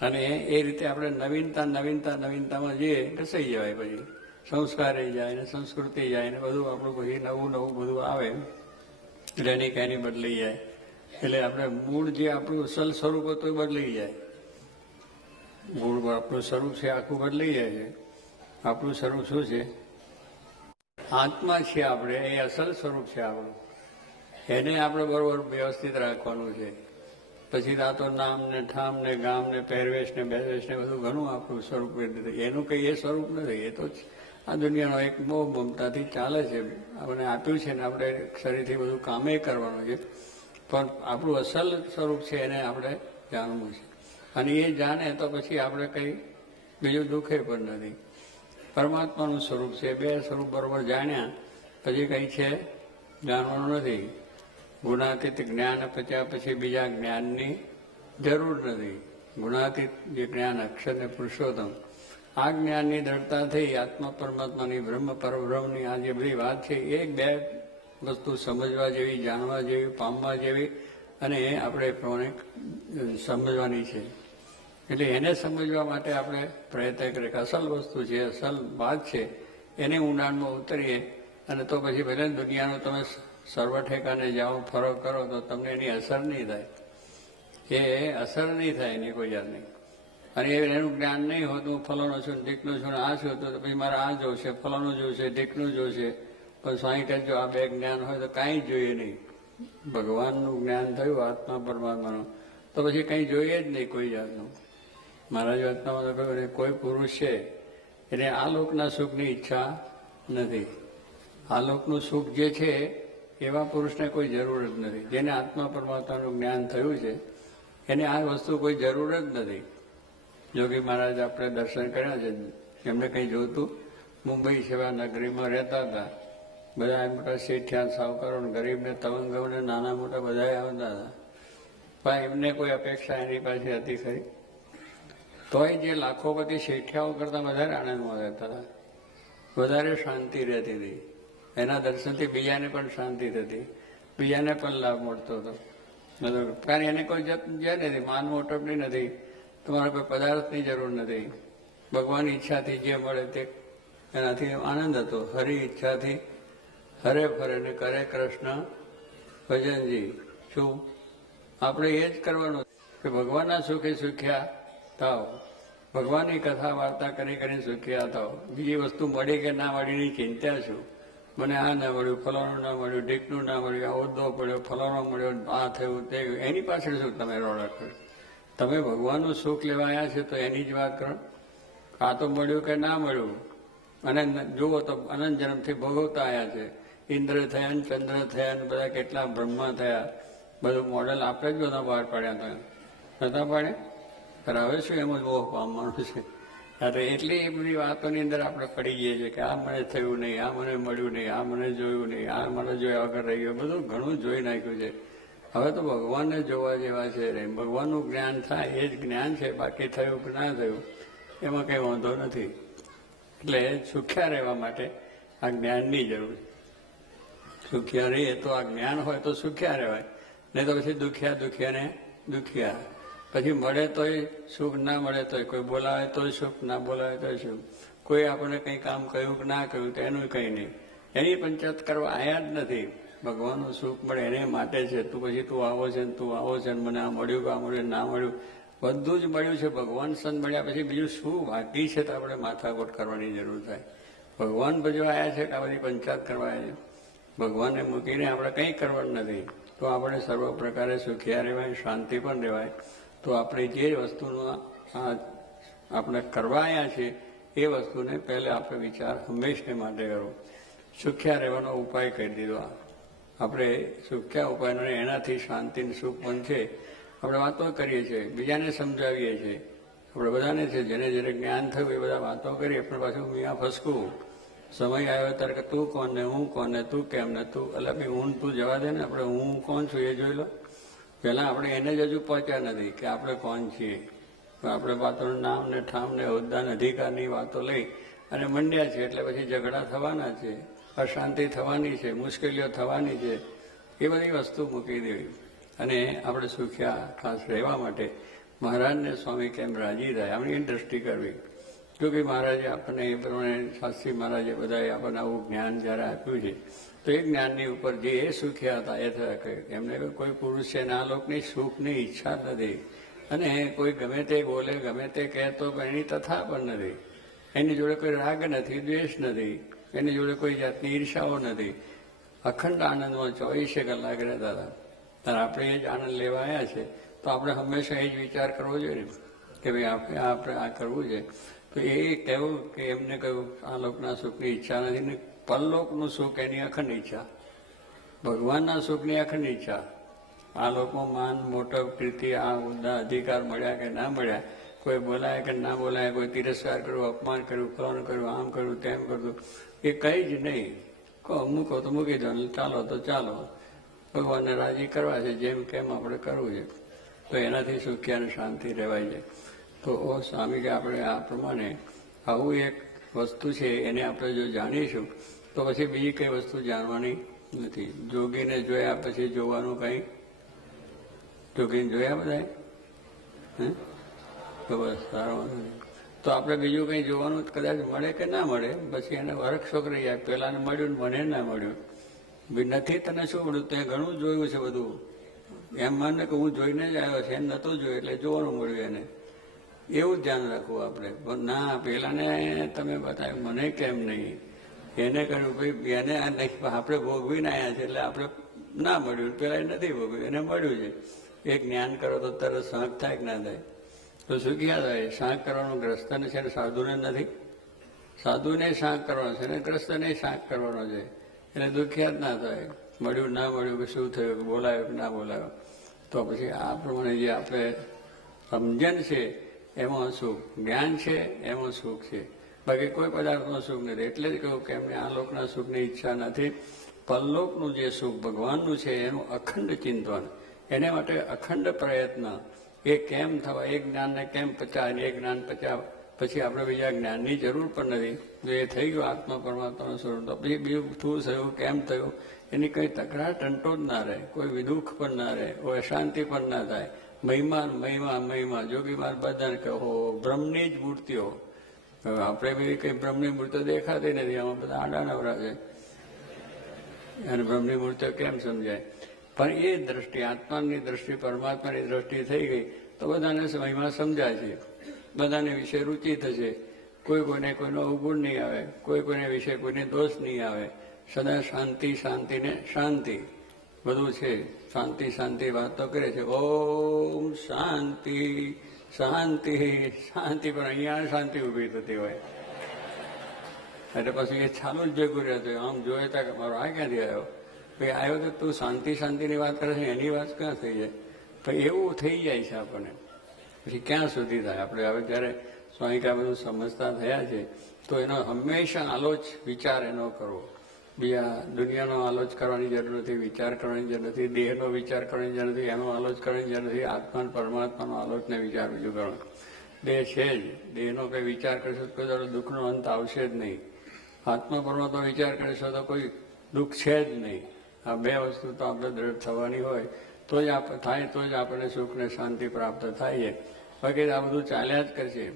અને એ રીતે આપણે નવીનતામાં જઈએ ઘસાઈ જવાય. પછી સંસ્કારે જાય ને સંસ્કૃતિ જાય ને બધું આપણું પછી નવું બધું આવે, રહેણી કહેણી બદલાઈ જાય. એટલે આપણે મૂળ જે આપણું અસલ સ્વરૂપ હતું એ બદલાઈ જાય. મૂળ આપણું સ્વરૂપ છે આખું બદલાઈ જાય છે. આપણું સ્વરૂપ શું છે? આત્મા છે આપણે, એ અસલ સ્વરૂપ છે આપણું. એને આપણે બરોબર વ્યવસ્થિત રાખવાનું છે. પછી આ તો નામ ને ઠામ ને ગામ ને પહેરવેશ ને બેરવેશ ને બધું ઘણું આપણું સ્વરૂપ એનું કંઈ એ સ્વરૂપ નથી. એ તો આ દુનિયાનો એક મોહ મમતાથી ચાલે છે. આપણે આપ્યું છે ને આપણે શરીરથી બધું કામે કરવાનું છે, પણ આપણું અસલ સ્વરૂપ છે એને આપણે જાણવું છે. અને એ જાણે તો પછી આપણે કંઈ બીજું દુઃખે પણ નથી. પરમાત્માનું સ્વરૂપ છે, બે સ્વરૂપ બરોબર જાણ્યા પછી કંઈ છે જાણવાનું નથી. ગુણાતીત જ્ઞાન પત્યા પછી બીજા જ્ઞાનની જરૂર નથી. ગુણાતીત જે જ્ઞાન અક્ષર ને પુરુષોત્તમ, આ જ્ઞાનની દ્રઢતા થઈ આત્મા પરમાત્માની બ્રહ્મ પરબ્રહ્મની આ જે બધી વાત છે એ બે વસ્તુ સમજવા જેવી, જાણવા જેવી, પામવા જેવી અને આપણે પ્રમાણે સમજવાની છે. એટલે એને સમજવા માટે આપણે પ્રયત્ન કરીએ કે અસલ વસ્તુ છે, અસલ વાત છે, એને ઊંડાણમાં ઉતરીએ. અને તો પછી ભલે દુનિયાનું તમે સર્વ ઠેકાને જાઓ, ફરો કરો તો તમને એની અસર નહીં થાય. એ અસર નહીં થાય એની કોઈ જાતની. અને એનું જ્ઞાન નહીં હોતું, હું ફલાણો છું, ઢીકનું છું, આ છું, તો પછી મારે આ જોશે, ફલાણું જોશે, ઢીકનું જોશે. પણ સ્વામી કહે જો આ બે જ્ઞાન હોય તો કાંઈ જોઈએ નહીં. ભગવાનનું જ્ઞાન થયું આત્મા પરમાત્માનું તો પછી કંઈ જોઈએ જ નહીં કોઈ જાતનું. મહારાજ વાતનામાં તો કહ્યું કોઈ પુરુષ છે એને આ લોકના સુખની ઈચ્છા નથી. આ લોકનું સુખ જે છે એવા પુરુષને કોઈ જરૂર જ નથી. જેને આત્મા પરમાત્માનું જ્ઞાન થયું છે એને આ વસ્તુ કોઈ જરૂર જ નથી. જોગી મહારાજ આપણે દર્શન કર્યા છે, એમને કંઈ જોતું. મુંબઈ સેવા નગરીમાં રહેતા હતા. બધા મોટા શેઠિયા, સાવકારો, ગરીબને, તવંગોને, નાના મોટા બધા આવતા હતા. પણ એમને કોઈ અપેક્ષા એની પાસે હતી ખરી? તોય જે લાખોપતિ શેઠિયાઓ કરતાં વધારે આનંદમાં રહેતા હતા, વધારે શાંતિ રહેતી હતી. એના દર્શનથી બીજાને પણ શાંતિ થતી, બીજાને પણ લાભ મળતો હતો. કારણ એને કોઈ જે નથી, માન મોટપની નથી, તમારા કોઈ પદાર્થની જરૂર નથી. ભગવાનની ઈચ્છાથી જે મળે તે એનાથી આનંદ હતો. હરી ઈચ્છાથી હરે ફરે ને કરે કૃષ્ણ ભજનજી. શું આપણે એ જ કરવાનું કે ભગવાનના સુખે સુખ્યા થાવ, ભગવાનની કથા વાર્તા કરીને સુખ્યા થાવ. બીજી વસ્તુ મળી કે ના મળીની ચિંતા શું? મને આ ના મળ્યું, ફલાણું ના મળ્યું, ઢીકનું ના મળ્યું, આ હોદ્દો પડ્યો, ફલાણો મળ્યો, આ થયું તે, એની પાછળ શું તમે રોડા કરો? તમે ભગવાનનું સુખ લેવા આવ્યા છે તો એની જ વાત કરો. આ તો મળ્યું કે ના મળ્યું, અને જુઓ તો અનંત જન્મથી ભોગવતા આવ્યા છે. ઇન્દ્ર થયા ને ચંદ્ર થયા ને બધા કેટલા બ્રહ્મા થયા, બધું મોડેલ આપણે જ બધા બહાર પાડ્યા નતા પાડે. પણ હવે શું એમ જ મોહ પામવાનું છે. એટલે એટલી એ બધી વાતોની અંદર આપણે પડી જઈએ છીએ કે આ મને થયું નહીં, આ મને મળ્યું નહીં, આ મને જોયું નહીં, આ મને જોયા વગર રહી ગયો. બધું ઘણું જોઈ નાખ્યું છે. હવે તો ભગવાનને જોવા જેવા છે. ભગવાનનું જ્ઞાન થાય એ જ જ્ઞાન છે. બાકી થયું કે ના થયું એમાં કંઈ વાંધો નથી. એટલે સુખ્યા રહેવા માટે આ જ્ઞાનની જરૂર છે. સુખ્યા રહીએ તો આ જ્ઞાન હોય તો સુખ્યા રહેવાય, નહીં તો પછી દુખ્યા ને દુખ્યા. પછી મળે તોય સુખ, ના મળે તોય, કોઈ બોલાવે તોય સુખ, ના બોલાવે તોય સુખ. કોઈ આપણે કંઈ કામ કહ્યું કે ના કહ્યું તો એનું કંઈ નહીં. એની પંચાયત કરવા આવ્યા જ નથી. ભગવાનનું સુખ મળે એને માટે છે. તું આવો છે ને તું આવો છે ને મને આ મળ્યું કે આ મળ્યું ના મળ્યું, બધું જ મળ્યું છે. ભગવાન સંત મળ્યા પછી બીજું શું બાકી છે તો આપણે માથાકોટ કરવાની જરૂર થાય? ભગવાન ભજવા આવ્યા છે કે આ બધી પંચાયત કરવા આવ્યા છે? ભગવાનને મૂકીને આપણે કંઈ કરવાનું નથી. તો આપણે સર્વ પ્રકારે સુખિયા રહેવાય, શાંતિ પણ રહેવાય. તો આપણે જે વસ્તુનો આપણે કરવા આવ્યા છીએ એ વસ્તુને પહેલાં આપણે વિચાર હંમેશને માટે કરવો. સુખ્યા રહેવાનો ઉપાય કરી દીધો. આપણે સુખ્યા ઉપાયનો એનાથી શાંતિ સુખ પણ છે. આપણે વાતો કરીએ છીએ, બીજાને સમજાવીએ છીએ. આપણે બધાને છે જેને જેને જ્ઞાન થયું એ બધા વાતો કરીએ, પણ પાછું મિયા ફસકું. સમય આવ્યો ત્યારે કે તું કોણ ને હું કોણ ને તું કેમ ને તું, એટલે ભાઈ હું તું જવા દે ને, આપણે હું કોણ છું એ જોઈ લો. પહેલાં આપણે એને જ હજુ પહોંચ્યા નથી કે આપણે કોણ છીએ. આપણે વાતોનું નામ ને ઠામ ને હોદ્દા ને અધિકારની વાતો લઈ અને મંડ્યા છે. એટલે પછી ઝઘડા થવાના છે, અશાંતિ થવાની છે, મુશ્કેલીઓ થવાની છે. એ બધી વસ્તુ મૂકી દેવી અને આપણે સુખ્યા ખાસ રહેવા માટે મહારાજને સ્વામી કેમ રાજી થાય આપણી દ્રષ્ટિ કરવી. જો કે મહારાજે આપણને એ પ્રમાણે શાસ્ત્રી મહારાજે બધાએ આપણને આવું જ્ઞાન જયારે આપ્યું છે તો એ જ્ઞાનની ઉપર જે એ સુખ્યા હતા એ થયા કે એમને કોઈ પુરુષ છે આ લોકની સુખની ઈચ્છા જ નથી અને કોઈ ગમે તે બોલે ગમે તે કહેતો પણ એની તથા પણ નથી. એની જોડે કોઈ રાગ નથી, દ્વેષ નથી, એની જોડે કોઈ જાતની ઈર્ષાઓ નથી. અખંડ આનંદમાં 24 કલાક રહેતા હતા. અને આપણે એ જ આનંદ લેવા આવ્યા છે તો આપણે હંમેશા એ જ વિચાર કરવો જોઈએ ને કે ભાઈ આપણે આ કરવું છે. તો એ કહેવું કે એમને કહ્યું આ લોકના સુખની ઈચ્છા નથી ને પરલોકનું સુખ એની અખંડ ઈચ્છા, ભગવાનના સુખની અખંડ ઈચ્છા. આ લોકમાં માન મોટપ કીર્તિ આ બધા અધિકાર મળ્યા કે ના મળ્યા, કોઈ બોલાય કે ના બોલાય, કોઈ તિરસ્કાર કર્યું, અપમાન કર્યું, ફલાણું કર્યું, આમ કર્યું, તેમ કર્યું, એ કંઈ જ નહીં. મૂકો તો મૂકી દો, ચાલો તો ચાલો, ભગવાનને રાજી કરવા છે, જેમ કેમ આપણે કરવું છે. તો એનાથી સુખી અને શાંતિ રહેવાય છે. તો સ્વામી કે આપણે આ પ્રમાણે આવું એક વસ્તુ છે એને આપણે જો જાણીશું તો પછી બીજી કઈ વસ્તુ જાણવાની નથી. જોગીને જોયા પછી જોવાનું કંઈ, જોગીને જોયા બધા તો બસ સારું નથી. તો આપણે બીજું કંઈ જોવાનું કદાચ મળે કે ના મળે, પછી એને વર્કશોપ રહી જાય. પેલાને મળ્યું ને મને ના મળ્યું, નથી તને શું મળ્યું, તે ઘણું જોયું છે બધું. એમ માને કે હું જોઈને જ આવ્યો છે, એમ નહોતું જોયું એટલે જોવાનું મળ્યું એને. એવું જ ધ્યાન રાખવું આપણે. પણ ના, પેલાને તમે બતાવ્યું, મને કેમ નહીં, એને કહ્યું ભાઈ એને આ નહીં, આપણે ભોગવીને આવ્યા છે એટલે આપણે ના મળ્યું, પેલા નથી ભોગવ્યું, એને મળ્યું છે. એ જ્ઞાન કરો તો તરત શાંત થાય કે ના થાય? તો શું ક્યાં થાય? શાંત કરવાનું ગ્રસ્તને છે ને સાધુને નથી. સાધુને શાંત કરવાનો છે ને ગ્રસ્તને શાંત કરવાનો છે. એને દુખ્યા જ ના થાય. મળ્યું ના મળ્યું કે શું થયું, કે બોલાયો કે ના બોલાયો. તો પછી આ પ્રમાણે જે આપણે સમજણ છે એમાં સુખ, જ્ઞાન છે એમાં સુખ છે, બાકી કોઈ પદાર્થમાં સુખ નથી. એટલે જ કહ્યું કે એમને આ લોકના સુખની ઈચ્છા નથી. પરલોકનું જે સુખ ભગવાનનું છે એનું અખંડ ચિંતન, એને માટે અખંડ પ્રયત્ન. એ કેમ થવા, એક જ્ઞાનને કેમ પચાવે, એક જ્ઞાન પચાવ પછી આપણે બીજા જ્ઞાનની જરૂર પણ નથી. જો એ થઈ ગયું આત્મા પરમાત્માનું સ્વરૂપ તો પછી બીજું શું થયું, કેમ થયું, એની કંઈ તકરાર ટંટો જ ના રહે, કોઈ વિદુખ પણ ના રહે, કોઈ અશાંતિ પણ ના થાય. મહિમા મહિમા મહિમા જોગીમાં બધાને કહો બ્રહ્મની જ મૂર્તિઓ. આપણે બી કંઈ બ્રહ્મની મૂર્તિઓ દેખાતી નથી, આમાં બધા આડા નવરા છે. અને બ્રહ્મની મૂર્તિઓ કેમ સમજાય? પણ એ દ્રષ્ટિ, આત્માની દ્રષ્ટિ, પરમાત્માની દ્રષ્ટિ થઈ ગઈ તો બધાને મહિમા સમજાય છે, બધાને વિશે રુચિ થશે. કોઈ કોઈને કોઈનો અવગુણ નહીં આવે, કોઈ કોઈને વિશે કોઈને દોષ નહીં આવે. સદા શાંતિ શાંતિ ને શાંતિ બધું છે. શાંતિ શાંતિ વાત તો કરે છે, ઓમ શાંતિ શાંતિ શાંતિ, પણ અહીંયા શાંતિ ઉભી થતી હોય એટલે પછી એ ચાલુ જ ભેગું રહેતું. આમ જોયે તા કે મારો આ ક્યાંથી આવ્યો, ભાઈ આવ્યો તો તું શાંતિ શાંતિની વાત કરે છે, એની વાત ક્યાં થઈ જાય? ભાઈ એવું થઈ જાય છે આપણને. પછી ક્યાં સુધી થાય? આપણે હવે જ્યારે સ્વામિકા બધું સમજતા થયા છે તો એનો હંમેશા આલોચ વિચાર એનો કરવો. બીજા દુનિયાનો આલોચ કરવાની જરૂર નથી, વિચાર કરવાની જરૂર નથી, દેહનો વિચાર કરવાની જરૂર નથી, એનો આલોચ કરવાની જરૂર નથી. આત્મા પરમાત્માનો આલોચને વિચાર બીજું કરવાનો. દેહ છે જ, દેહનો કંઈ વિચાર કરશો તો કોઈ દુઃખનો અંત આવશે જ નહીં. આત્મા પરમાત્મા વિચાર કરશો તો કોઈ દુઃખ છે જ નહીં. આ બે વસ્તુ તો આપણે દ્રઢ થવાની હોય તો જ થાય, તો જ આપણને સુખ ને શાંતિ પ્રાપ્ત થાય છે. બાકી આ બધું ચાલ્યા જ કરશે.